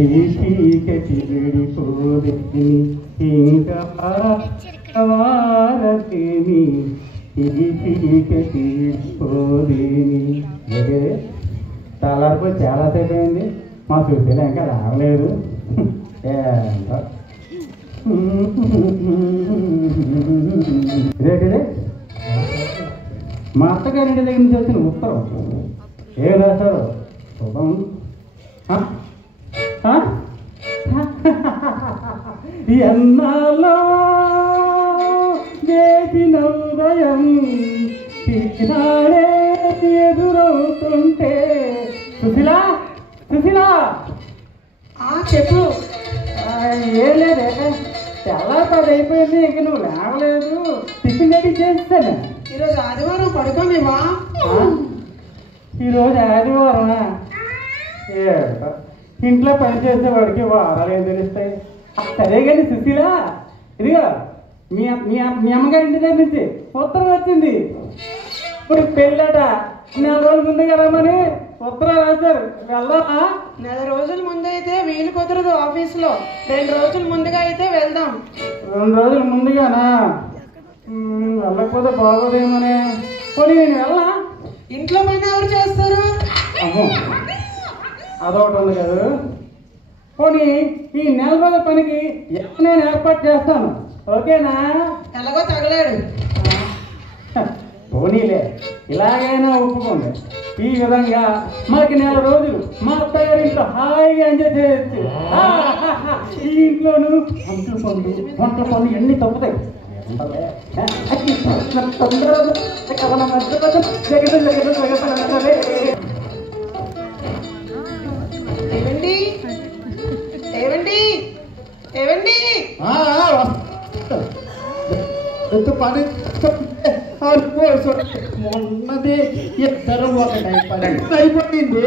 ఈ చీకటి విడిపోదేమి ఇంకా వారకేమి ఈ చీకటి విడిపోదేమి. తెల్లారిపోయి చాలాసేపు అయింది, మా సుశీల ఇంకా రావలేదు. ఇదేంటిదే మా అత్తగారింటి దగ్గర నుంచి వచ్చిన ఉత్తరం. ఏం రాశారు చూద్దాం. ఎన్నాళ్ళో చేసిన ఉదయం ఈనాడే ఎదురవుతుంటే. సుశీలా, సుశీలా చెప్పు. ఏం లేదే, చాలా పది అయిపోయింది, ఇంక నువ్వు లేవలేదు. టిఫిన్ రెడీ చేస్తాను. ఈరోజు ఆదివారం పడుకోమేవా? ఈరోజు ఆదివారమా? ఇంట్లో పనిచేసేవాడికి వారాలు ఏం తెలుస్తాయి. సరే కానీ సుశీలా, ఇదిగో మీ మీ అమ్మగారి ఇంటి దగ్గర నుంచి ఉత్తరం వచ్చింది. ఇప్పుడు పెళ్ళట, 4 రోజుల ముందుగా రమ్మని ఉత్తరం రాశారు. వెళ్దామా? 4 రోజుల ముందు అయితే వీలు కుదరదు ఆఫీసులో. 2 రోజుల ముందుగా అయితే వెళ్దాం. 2 రోజుల ముందుగానా? వెళ్ళకపోతే బాగోదేమోనే. పోనీ నేను వెళ్ళా? ఇంట్లో పని ఎవరు చేస్తారు? అమ్మో, అదొకటి ఉంది కదా. పోనీ ఈ 4 రోజుల పనికి నేను ఏర్పాటు చేస్తాను, ఓకేనా? ఎలాగో తగలాడు. పోనీలే, ఇలాగైనా ఒప్పుకోండి. ఈ విధంగా మనకి 4 రోజులు మా అత్తగారి ఇంట్లో హాయిగా ఎంజాయ్ చేయొచ్చు. ఈ ఇంట్లోనూ వంటల పనులు ఎన్ని తప్పుతాయి. ఏవండి ఏవండి ఏవండి పని మొన్నది ఇద్దరు అయిపోయింది.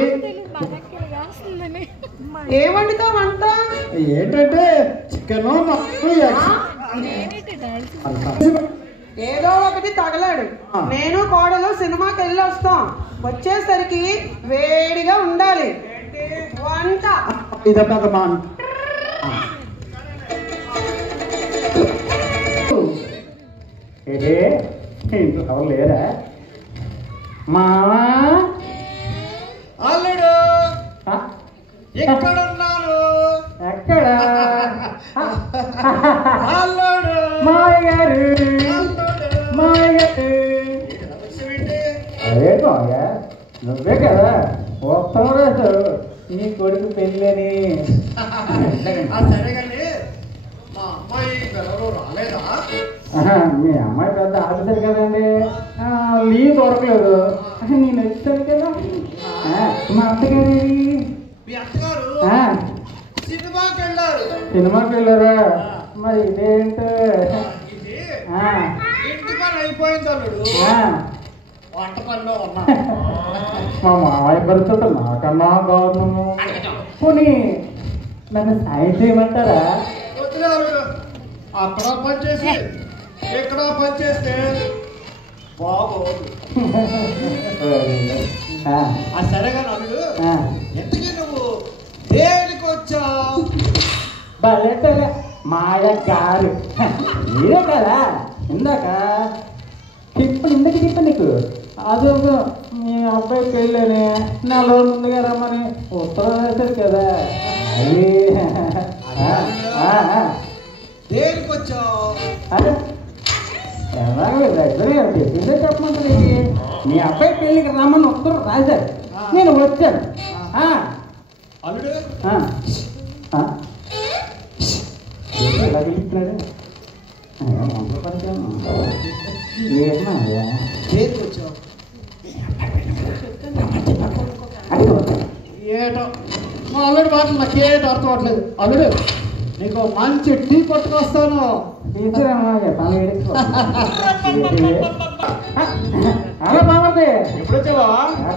ఏమండితో వంట? ఏంటంటే చికెన్, ఏదో ఒకటి తగలాడు. నేను కోడలు సినిమాకి వెళ్ళి వస్తాం. వచ్చేసరికి వేడిగా ఉండాలి వంట. ఇదొక మాట. ఇంట్లో ఎవరు లేరా? మావా అల్లుడు ఎక్కడున్నాను? ఎక్కడ? అల్లుడు మావయ్య గారు, మావయ్య గారు. అదే మావయ్య, నువ్వే కదా ఉత్తరం రాశారు నీ కొడుకు పెళ్ళని. సరే కానీ మా అమ్మాయి పిల్లలు రాలేదా? మీ అమ్మాయి పెద్ద ఆఫీసర్ కదండి, లీవ్ దొరకలేదు. నేను వచ్చాను కదా. మా అత్తగారు, మీ అత్తగారు సినిమాకి వెళ్ళారు. సినిమాకి వెళ్ళారా? మరి ఇదేంటో ఇంటి పని అయిపోయింది అల్లుడు, వంట పనిలో ఉన్నా. మా మామయ్య పరిస్థితులు నాకన్నా దారుణము. పోనీ నన్ను సాయం చేయమంటారా? వద్దులే అల్లుడు, అక్కడ పని చేసి ఇక్కడ పని చేస్తే బాగోదు. సరే కానీ అల్లుడు, ఎందుకు నువ్వు దేనికి వచ్చావు? బలెట్టలే మాయ గారు, మీరే కదా ఇందాక ఇందుకు చెప్ప నీకు. అదొక మీ అబ్బాయి పెళ్ళని 4 రోజుల ముందుగా రమ్మని ఉత్తరం వేశారు కదా. అది దేనికి వచ్చావు? చెప్పిందే చెప్పమంటుంది. మీ అబ్బాయి పెళ్ళికి రమ్మని ఉత్తరం రాశారు, నేను వచ్చాను. అల్లుడు ఇలా పిలుస్తున్నాడు. వంటలు పడిచాను. ఏమా దేనికి వచ్చావు? ఏటో మా అల్లుడు మాటలు నాకేటో అర్థం అవట్లేదు. అల్లుడు, నీకు మంచి టీ కొట్టుకొస్తాను. అలా బాగుంది. ఎప్పుడు వచ్చావా?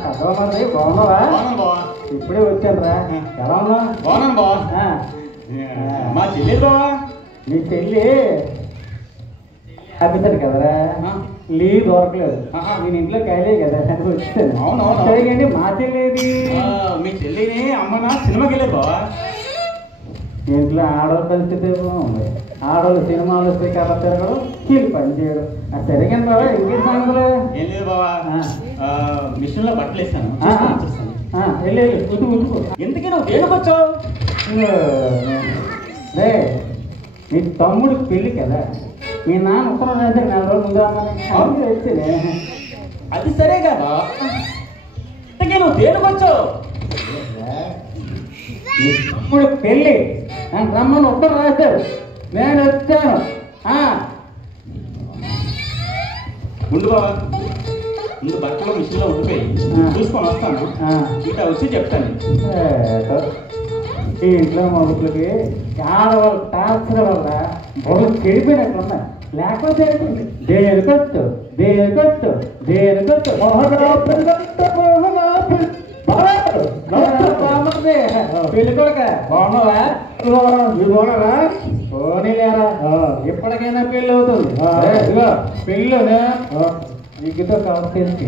కథమది బాగున్నావా? ఇప్పుడే వచ్చాను రా. ఎలా ఉన్నా? బాగున్నాను బావా. మా చెల్లి బావా? మీ చెల్లి ఆఫీసర్ కదరా, లీవ్ దొరకలేదు. నేను ఇంట్లో ఖాళీ కదా వచ్చాను. అవునవును. సరే కానీ మా చెల్లేది మీ చెల్లిని అమ్మనా సినిమాకి వెళ్ళేది బావా. ఇంట్లో ఆడవాళ్ళ పరిస్థితి ఉంది. ఆడవాళ్ళు సినిమాలు వస్తే కథ తిరగడం వీళ్ళు పని చేయడం. సరే కానీ బాబా ఇంకేం సంగతులు? ఏం లేదు బావా, మిషన్ లో బట్టలు వేసాను. వెళ్ళి ఉతుకు. ఎందుకే నువ్వు దేనికి వచ్చావు? రే మీ తమ్ముడు పెళ్ళి కదా, మీ నాన్న ఉత్తరం రాజే 4 రోజులు ముందు అమ్మని వచ్చింది. అది సరే కదా, ఇంతకీ నువ్వు దేనికి వచ్చావు? మీ తమ్ముడు పెళ్ళి నన్ను రమ్మని ఉత్తరం రాశారు, నేను వచ్చాను. ముందు బావా, ముందు బట్టలు మిషన్ లో ఉండిపోయి చూసుకొని వస్తాను. ఇట్లా వచ్చి చెప్తాను. ఈ ఇంట్లో మగులకి ఆడవాళ్ళు టార్చర్ వల్ల బొడలు చెడిపోయినట్లున్నా. లేకపోతే దేనికొచ్చు దేనికొచ్చు దేనికొచ్చు పెళ్లి కొడక బాగున్నావా? బాగున్నారా? పోనీలేరా, ఎప్పటికైనా పెళ్ళి అవుతుంది. ఇదిగో పెళ్ళిలోనే నీకుతో కవర్ చేసి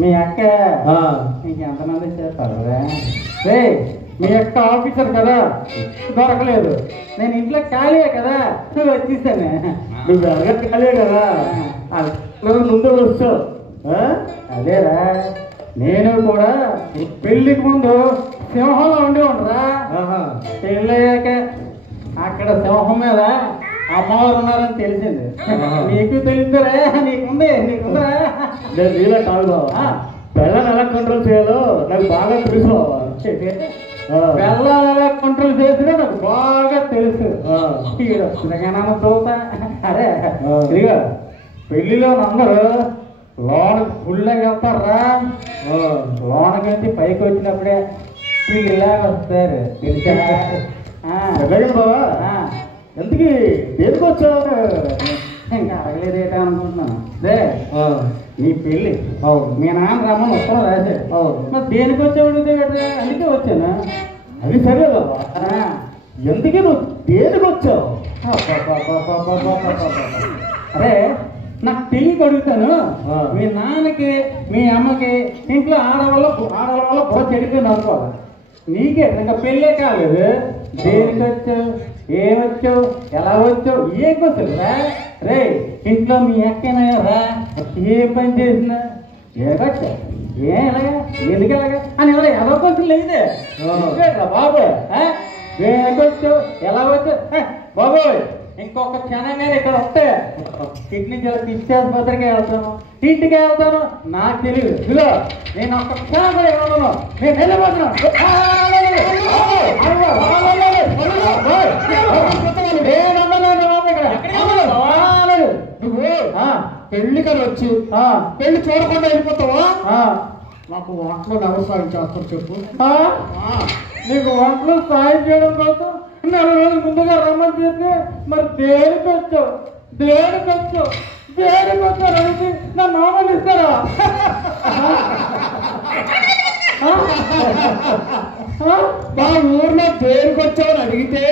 మీ అక్క నీకు ఎంతమంది చేస్తారు? రే మీ అక్క ఆఫీసర్ కదా, దొరకలేదు. నేను ఇంట్లో ఖాళీయే కదా, నువ్వు వచ్చేసాను. నువ్వు ఎలాగ ఖాళీ కదా, ముందు వచ్చావు. అదేరా, నేను కూడా పెళ్లికి ముందు సింహంలో ఉండి ఉండరా. పెళ్ళయ్యాక అక్కడ సింహం మీద అమ్మవారు ఉన్నారని తెలిసింది. నీకు తెలుసురా? నీకుంది నీకుందా? నేను నీలా కాదు, పిల్లలు ఎలా కంట్రోల్ చేయాలో నాకు బాగా తెలుసు. పిల్లలు ఎలా కంట్రోల్ చేసినా నాకు బాగా తెలుసు. చూతా. అరే ఇదిగో పెళ్లిలో అందరూ లోనకి ఫుల్గా వెళ్తారా. లోనకి వచ్చి పైకి వచ్చినప్పుడే వీళ్ళలాగా వస్తారు. తెలిసా బాబా? ఎందుకు దేనికి వచ్చావు? ఇంకా అడగలేదేటా అనుకుంటున్నాను. రే నీ పెళ్ళి మీ నాన్న రమ్మని ఉత్తరం రాశాడు. మరి దేనికి వచ్చావు? అందుకే వచ్చాను. అది సరే బాబా, ఎందుకే నువ్వు దేనికి వచ్చావు? అరే నాకు తెలియక అడుగుతాను. మీ నాన్నకి మీ అమ్మకి ఇంట్లో ఆడవాళ్ళ వల్ల బుర్ర చెడిపోయింది అనుకోవాలి. నీకే ఇంకా పెళ్ళే కాలేదు. దేనికి వచ్చావు? ఏమొచ్చావు? ఎలా వచ్చావు? ఏం క్వశ్చన్ రా? రే ఇంట్లో మీ అక్కనయ్యా రా, ఏ పని చేసినా ఏమొచ్చా ఏ ఎలాగా ఎందుకు ఎలాగా అని ఎవరు ఎలా క్వశ్చన్ లేదే బాబు. దేనికి వచ్చావు? ఎలా వచ్చావు? బాబోయ్ ఇంకొక క్షణంగా ఇక్కడ వస్తే కిడ్నీ ఇచ్చేస్పత్రికి వెళ్తాను, ఇంటికి వెళ్తాను. నాకు తెలియదు. ఇదిగో నేను ఒక్క క్షణం కూడా ఇవ్వను. నేను వెళ్ళిపోతున్నాను. నువ్వు పెళ్లికని వచ్చి పెళ్లి చూడకుండా వెళ్ళిపోతావా? నాకు వంటలో ఎవరు సాయం చేస్తారు చెప్పు. నీకు వంటలో సాయం చేయడం కోసం 4 రోజులు ముందుగా రమ్మని చెప్పి మరి దేనికి వచ్చావు? దేనికి వచ్చావు? దేనికి వచ్చారు అడిగి నా మామూలు ఇస్తారా? మా ఊర్లో దేనికి వచ్చావని అడిగితే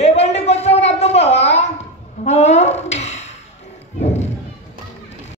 ఏ బండికి వచ్చావని అర్థం బావా?